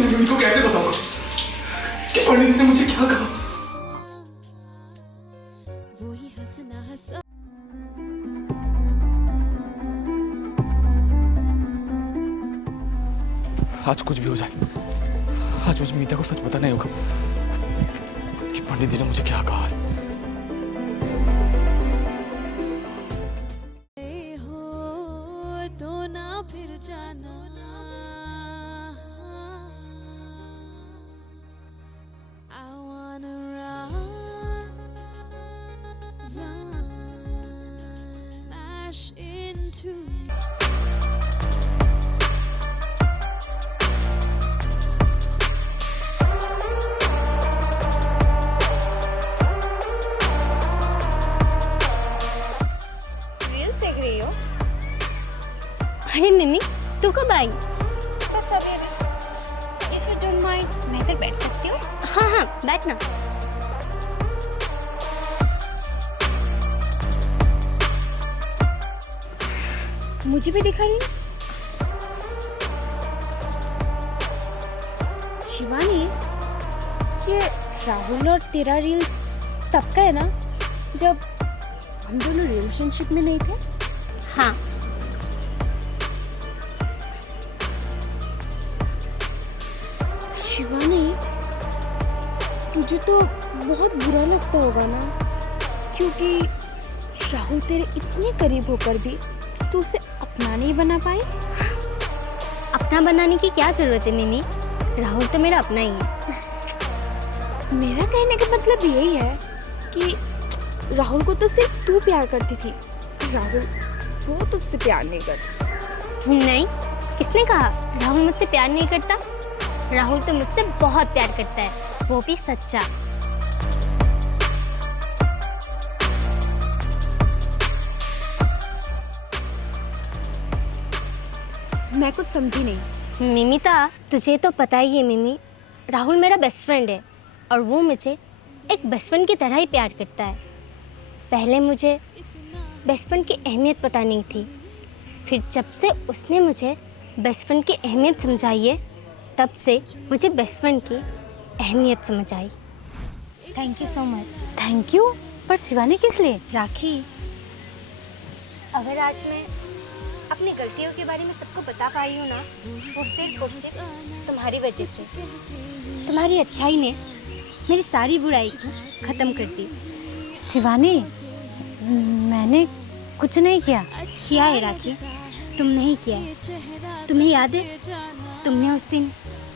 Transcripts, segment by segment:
मैं मिमी को कैसे बताऊंगा कि पंडित ने मुझे क्या कहा? आज कुछ भी हो जाए, आज मुझे मीता को सच पता नहीं होगा कि पंडित जी ने मुझे क्या कहा है। अरे मिमी, तू कब आई? बस अभी अभी। If you don't mind, मैं इधर बैठ सकती हूँ? हाँ हाँ, बैठना। मुझे भी दिखा रही है? शिवानी, ये राहुल और तेरा रील्स तब का है ना, जब हम दोनों रिलेशनशिप में नहीं थे? हाँ। शिवानी, तुझे तो बहुत बुरा लगता होगा ना, क्योंकि राहुल तेरे इतने करीब होकर भी तू उसे अपना नहीं बना पाई? अपना बनाने की क्या जरूरत है मिमी? राहुल तो मेरा अपना ही है। मेरा कहने का मतलब यही है कि राहुल को तो सिर्फ तू प्यार करती थी, राहुल वो तुझसे प्यार नहीं करता। नहीं, किसने कहा राहुल मुझसे प्यार नहीं करता? राहुल तो मुझसे बहुत प्यार करता है, वो भी सच्चा। मैं कुछ समझी नहीं। मिमिता, तुझे तो पता ही है मिमी, राहुल मेरा बेस्ट फ्रेंड है और वो मुझे एक बेस्ट फ्रेंड की तरह ही प्यार करता है। पहले मुझे बेस्ट फ्रेंड की अहमियत पता नहीं थी, फिर जब से उसने मुझे बेस्ट फ्रेंड की अहमियत समझाई है, तब से मुझे बेस्ट फ्रेंड की अहमियत समझ आई। Thank you so much. Thank you? पर शिवानी किस लिए? राखी, अगर आज मैं अपनी गलतियों के बारे में सबको बता पाई हूँ ना, वो सिर्फ और सिर्फ तुम्हारी वजह से। तुम्हारी अच्छाई ने मेरी सारी बुराई को ख़त्म कर दी। शिवानी, मैंने कुछ नहीं किया। किया है राखी, तुम नहीं किया है। तुम्हें याद है, तुमने उस दिन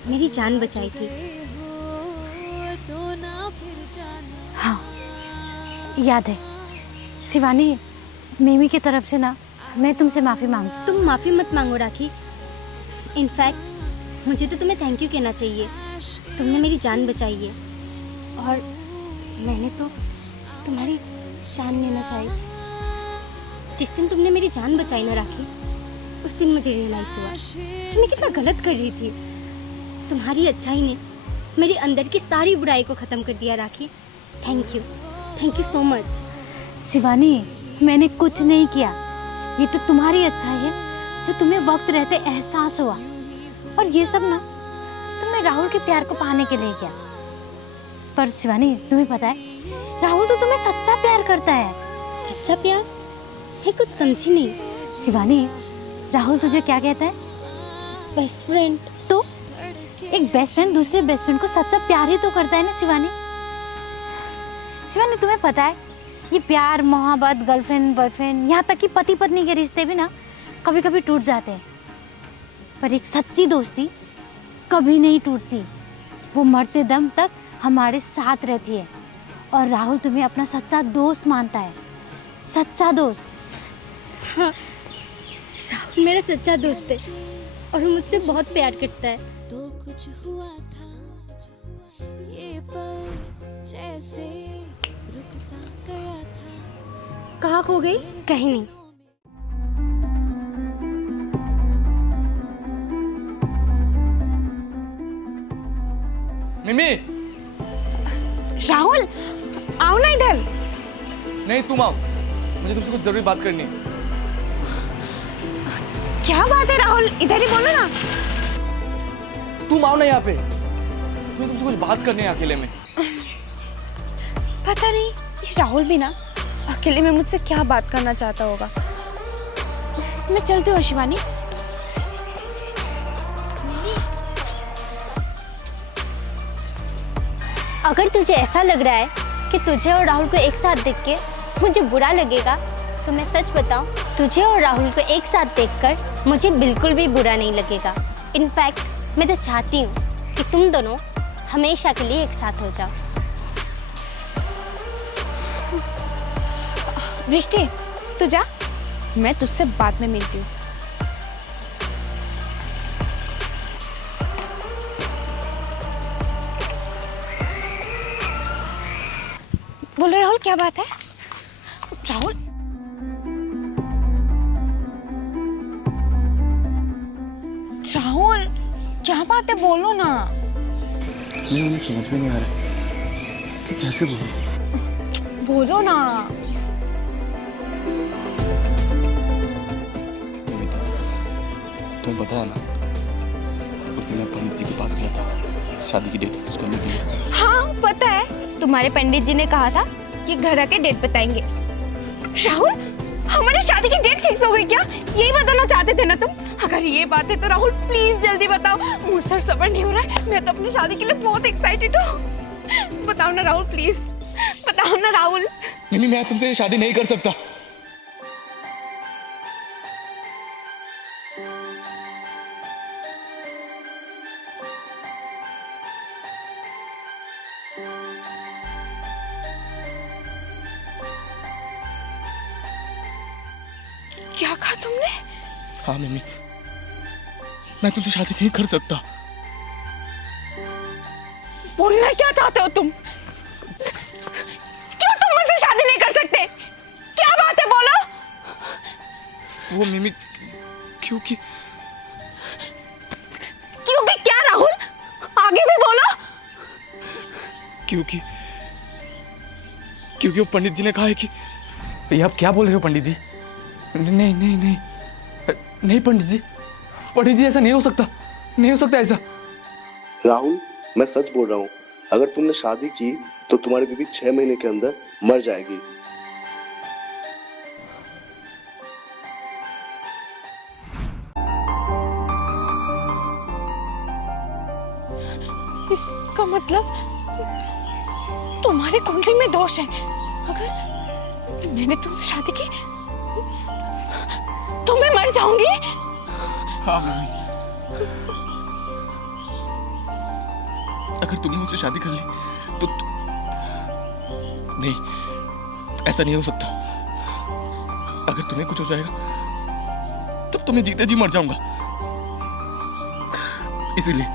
मेरी जान बचाई थी। हाँ, याद है। शिवानी, मिमी की तरफ से ना मैं तुमसे माफ़ी मांगती। तुम माफ़ी मत मांगो राखी। इनफैक्ट मुझे तो तुम्हें थैंक यू कहना चाहिए। तुमने मेरी जान बचाई है और मैंने तो तुम्हारी जान लेना चाहिए। जिस दिन तुमने मेरी जान बचाई ना राखी, उस दिन मुझे रियलाइज़ हुआ कि मैं कितना गलत कर रही थी। तुम्हारी अच्छाई ने मेरे अंदर की सारी बुराई को ख़त्म कर दिया Rakhi. Thank you so much. Shivani, मैंने कुछ नहीं किया, ये तो तुम्हारी अच्छाई है जो तुम्हें वक्त रहते एहसास हुआ। और ये सब ना तुमने राहुल के प्यार को पाने के लिए किया। पर शिवानी, तुम्हें पता है, राहुल तो तुम्हें सच्चा प्यार करता है। सच्चा प्यार? मैं कुछ समझी नहीं। शिवानी, राहुल तुझे क्या कहता है? Best friend. तो एक बेस्ट फ्रेंड दूसरे बेस्ट फ्रेंड को सच्चा प्यार ही तो करता है ना शिवानी। शिवानी, तुम्हें पता है, ये प्यार, मोहब्बत, गर्लफ्रेंड, बॉयफ्रेंड, यहाँ तक कि पति पत्नी के रिश्ते भी ना कभी कभी टूट जाते हैं, पर एक सच्ची दोस्ती कभी नहीं टूटती। वो मरते दम तक हमारे साथ रहती है। और राहुल तुम्हें अपना सच्चा दोस्त मानता है, सच्चा दोस्त। हाँ, राहुल मेरा सच्चा दोस्त है और वो मुझसे बहुत प्यार करता है। तो कुछ हुआ था ये पल जैसे रुक सा गया था। कहाँ खो गई? कहीं नहीं। मिमी, राहुल, आओ ना इधर। नहीं तुम आओ, मुझे तुमसे कुछ जरूरी बात करनी है। क्या बात है राहुल, इधर ही बोलो ना। तुम आओ ना यहाँ पे, मैं तुमसे कुछ बात करनी है अकेले में। पता नहीं इस राहुल भी ना अकेले में मुझसे क्या बात करना चाहता होगा। मैं चलती हूँ शिवानी। अगर तुझे ऐसा लग रहा है कि तुझे और राहुल को एक साथ देख के मुझे बुरा लगेगा, तो मैं सच बताऊं, तुझे और राहुल को एक साथ देखकर मुझे बिल्कुल भी बुरा नहीं लगेगा। इनफैक्ट मैं तो चाहती हूँ कि तुम दोनों हमेशा के लिए एक साथ हो जाओ। वृष्टि तू जा, मैं तुझसे बाद में मिलती हूँ। बोलो राहुल, क्या बात है? राहुल राहुल क्या बात है, बोलो ना। मुझे समझ में नहीं आ रहा कि कैसे बोलूं। बोलो ना। तुम्हें पता है ना, उस दिन मैं पंडित जी के पास गया था शादी की डेट फिक्स करने के लिए। हाँ पता है, तुम्हारे पंडित जी ने कहा था कि घर आके डेट बताएंगे। राहुल हमारी शादी की डेट फिक्स हो गई क्या? यही बताना चाहते थे ना तुम? अगर ये बात है तो राहुल प्लीज जल्दी बताओ, मुझसे सब्र नहीं हो रहा है। मैं तो अपनी शादी के लिए बहुत एक्साइटेड हूँ। बताओ ना राहुल, प्लीज बताओ ना राहुल। नहीं, मैं तुमसे ये शादी नहीं कर सकता। क्या कहा तुमने? हाँ मम्मी, मैं तुमसे शादी नहीं कर सकता। बोलना क्या चाहते हो तुम? क्यों तुम मुझसे शादी नहीं कर सकते? क्या बात है, बोलो। वो मम्मी, क्योंकि क्या राहुल? आगे भी बोलो। क्योंकि वो पंडित जी ने कहा है कि ये आप क्या बोल रहे हो पंडित जी? नहीं नहीं नहीं नहीं पंडित जी ऐसा नहीं हो सकता, नहीं हो सकता ऐसा। राहुल मैं सच बोल रहा हूँ, अगर तुमने शादी की तो तुम्हारी बीवी 6 महीने के अंदर मर जाएगी। इसका मतलब तुम्हारी कुंडली में दोष है। अगर मैंने तुमसे शादी की तो मैं मर जाऊंगी। हाँ मम्मी, अगर तुमने मुझसे शादी कर ली तो नहीं, ऐसा नहीं हो सकता। अगर तुम्हें कुछ हो जाएगा तब तो मैं जीते जी मर जाऊंगा। इसीलिए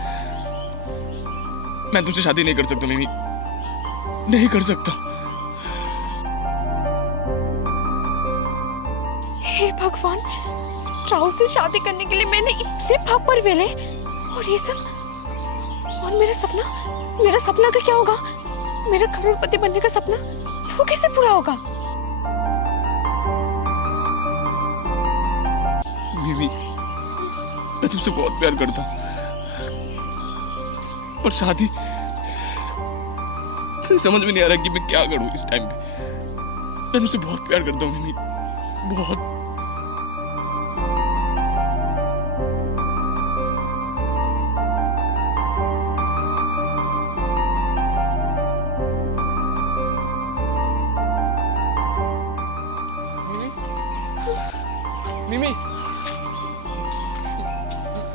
मैं तुमसे शादी नहीं कर सकता मम्मी, नहीं कर सकता। हे भगवान, राहुल से शादी करने के लिए मैंने इतने पापड़ बेले, और ये सब। और मेरा सपना का क्या होगा? मेरा करोड़पति बनने का सपना, वो कैसे पूरा होगा? मिमी, मैं तुमसे बहुत प्यार करता हूं, पर शादी समझ में नहीं आ रहा कि मैं क्या करूं इस टाइम पे। मैं तुमसे बहुत प्यार करता हूं मिमी, बहुत। मिमी,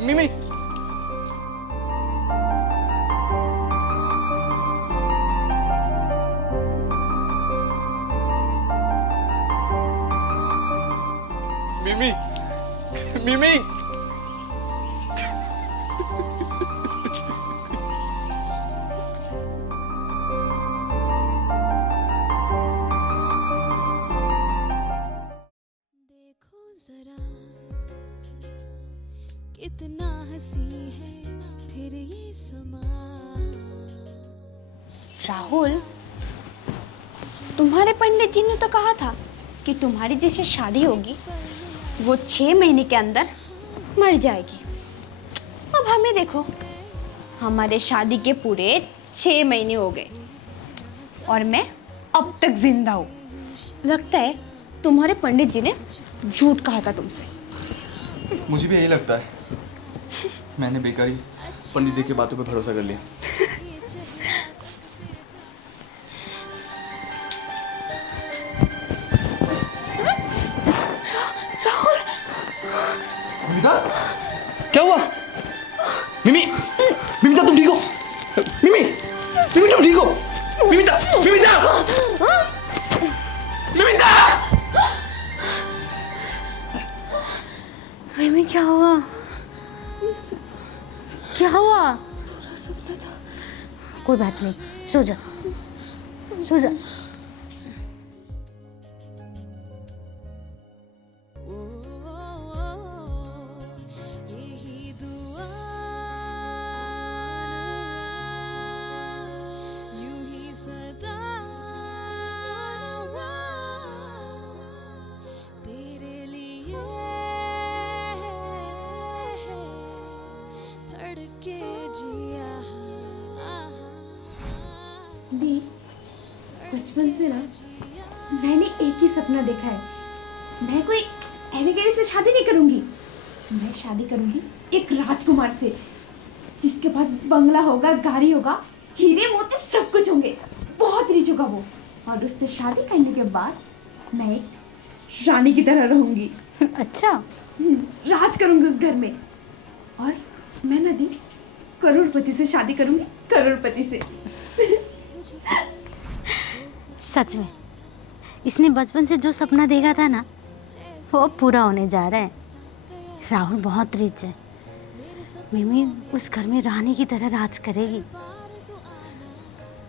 मिमी, मिमी, मिमी, देखो जरा कितना हंसी है फिर ये समा। राहुल, तुम्हारे पंडित जी ने तो कहा था कि तुम्हारी जिससे शादी होगी वो 6 महीने के अंदर मर जाएगी। अब हमें देखो, हमारे शादी के पूरे 6 महीने हो गए और मैं अब तक जिंदा हूँ। लगता है तुम्हारे पंडित जी ने झूठ कहा था तुमसे। मुझे भी यही लगता है, मैंने बेकारी पंडित जी की बातों पे भरोसा कर लिया। राहुल, मिमिता, क्या हुआ? मिमिता तुम ठीक हो? मिमिता तुम ठीक हो? मिमिता मिमी क्या हुआ? क्या हुआ? कोई बात नहीं, सो जा, सो जा। यही दुआ यूं ही सदा तेरे लिए धड़के जिया। दी, बचपन से ना मैंने एक ही सपना देखा है। मैं कोई एलिगेटर से शादी नहीं करूंगी, मैं शादी करूंगी एक राजकुमार से, जिसके पास बंगला होगा, गाड़ी होगा, हीरे मोती सब कुछ होंगे, बहुत रिच होगा वो। और उससे शादी करने के बाद मैं एक रानी की तरह रहूंगी। अच्छा, राज करूंगी उस घर में। और मैं ना दी करोड़पति से शादी करूंगी, करोड़पति से। सच में इसने बचपन से जो सपना देखा था ना, वो पूरा होने जा रहा है। राहुल बहुत रिच है, मिमी उस घर में रानी की तरह राज करेगी।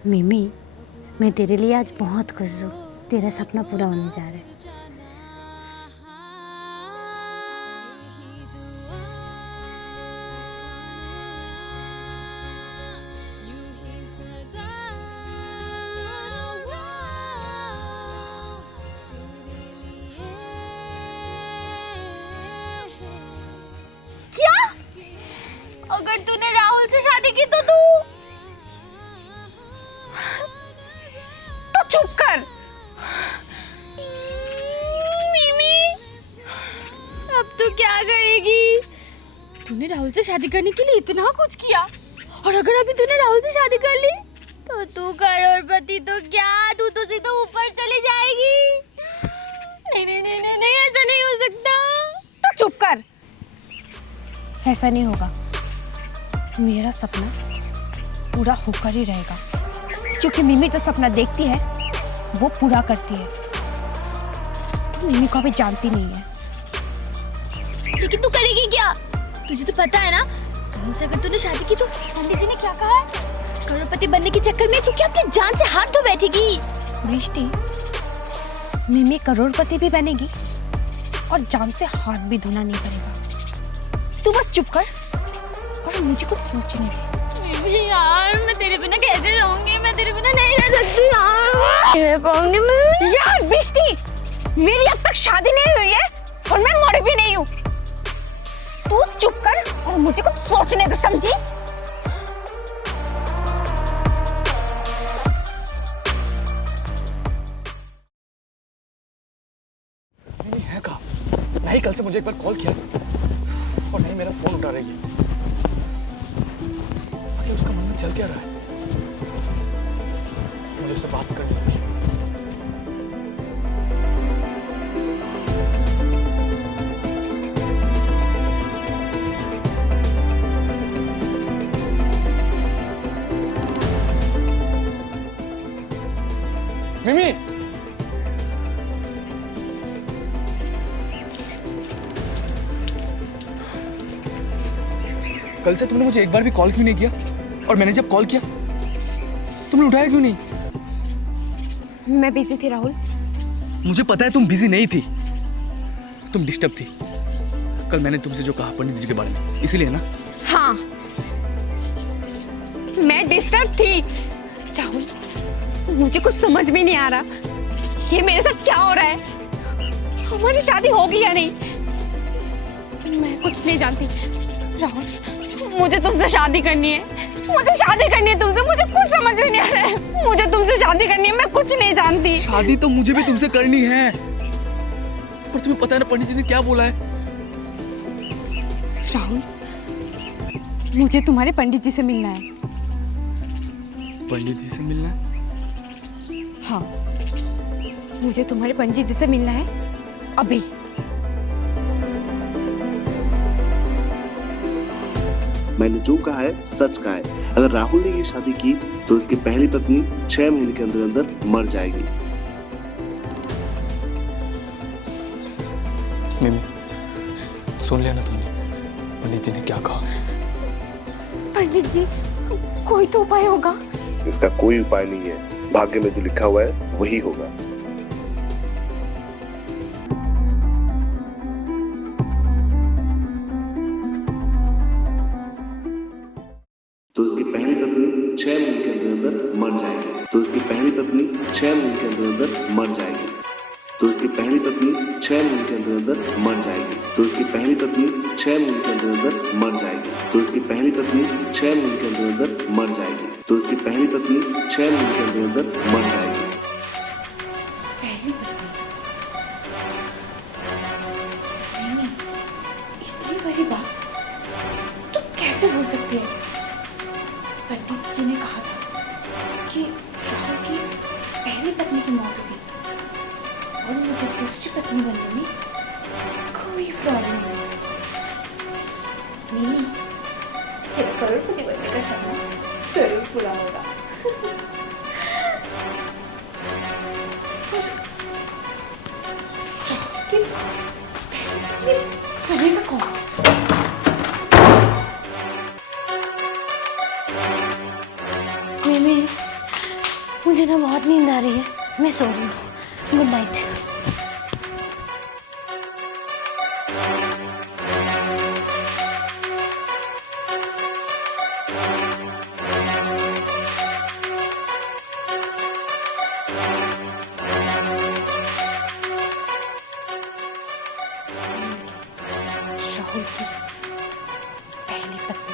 मिमी, मैं तेरे लिए आज बहुत खुश हूँ, तेरा सपना पूरा होने जा रहा है। यूं ही सदा तेरे लिए। क्या? अगर तूने राहुल से शादी की तो चुप कर। मिमी, अब तू क्या करेगी? तूने राहुल से शादी करने के लिए इतना कुछ किया, और अगर अभी तूने राहुल से शादी कर ली तो तू करोड़पति तो क्या, तू तो सीधा ऊपर चली जाएगी। नहीं नहीं नहीं नहीं, नहीं ऐसा नहीं हो सकता। तो चुप कर, ऐसा नहीं होगा। मेरा सपना पूरा होकर ही रहेगा, क्योंकि मिमी जो सपना देखती है वो पूरा करती है। तू मिमी को अभी जानती नहीं है। लेकिन तू करेगी क्या? तुझे तो पता है ना, राहुल से अगर तूने शादी की तो पंडित जी ने क्या कहा है? करोड़पति बनने के चक्कर में तू क्या अपनी जान से हाथ धो बैठेगी? दृष्टि, मिमी करोड़पति भी बनेगी और जान से हाथ भी धोना नहीं पड़ेगा। तू बस चुप कर और मुझे कुछ सोचने दे। यार मैं तेरे बिना कैसे रहूंगी? मैं तेरे बिना नहीं रह सकती यार। बिष्टी, मेरी अब तक शादी नहीं हुई है और मैं मरी भी नहीं हूँ। तू चुप कर और मुझे कुछ सोचने दे, समझी? नहीं है कहाँ? नहीं कल से मुझे एक बार कॉल किया और नहीं मेरा फोन उठा रही है। आखिर उसका मन में चल क्या रहा है? मुझे उससे बात करनी होगी। मिमी, कल से तुमने मुझे एक बार भी कॉल क्यों नहीं किया? और मैंने जब कॉल किया तुमने उठाया क्यों नहीं? मैं बिजी थी राहुल। मुझे पता है तुम बिजी नहीं थी, तुम डिस्टर्ब थी। कल मैंने तुमसे जो कहा पंडित जी के बारे में, इसीलिए ना? हाँ, मैं डिस्टर्ब थी राहुल। मुझे कुछ समझ में नहीं आ रहा, ये मेरे साथ क्या हो रहा है? हमारी शादी होगी या नहीं? मैं कुछ नहीं जानती राहुल, मुझे तुमसे शादी करनी है। मुझे शादी करनी है तुमसे, मुझे कुछ समझ में नहीं आ रहा है। मुझे तुमसे शादी करनी है, मैं कुछ नहीं जानती। शादी तो मुझे भी तुमसे करनी है, पर तुम्हें पता है ना पंडित जी ने क्या बोला है? राहुल, मुझे तुम्हारे पंडित जी से मिलना है। पंडित जी से मिलना है? हाँ, मुझे तुम्हारे पंडित जी से मिलना है अभी। मैंने जो कहा है सच कहा है। अगर राहुल ने ये शादी की तो उसकी पहली पत्नी 6 महीने के अंदर अंदर मर जाएगी। मिमी, सुन लिया ना तुमने पंडित जी ने क्या कहा? पंडित जी, कोई तो उपाय होगा। इसका कोई उपाय नहीं है, भाग्य में जो लिखा हुआ है वही होगा। तो उसकी पहली पत्नी 6 महीने के अंदर अंदर मर जाएगी। तो उसकी पहली पत्नी 6 महीने के अंदर अंदर मर जाएगी। तो उसकी पहली पत्नी 6 महीने के अंदर अंदर मर जाएगी। तो उसकी पहली पत्नी 6 महीने के अंदर अंदर मर जाएगी। तो उसकी पहली पत्नी 6 महीने के अंदर अंदर मर जाएगी। तो उसकी पहली पत्नी 6 महीने के अंदर अंदर मर जाएगी। पहली पत्नी? नहीं, इतनी बड़ी बात तो कैसे बोल सकती है? पंडित जी ने कहा था कि राहुल की पहली पत्नी की मौत होगी और मुझे दूसरी पत्नी बनने में कोई प्रॉब्लम नहीं। मिमी, तेरा करोड़पति बनने का सपना जरूर पूरा होगा। राहुल की पहली पत्नी बनेगा कौन? मिमी, मुझे ना बहुत नींद आ रही है, मैं सो रही हूँ। Good night. राहुल की पहली पत्नी।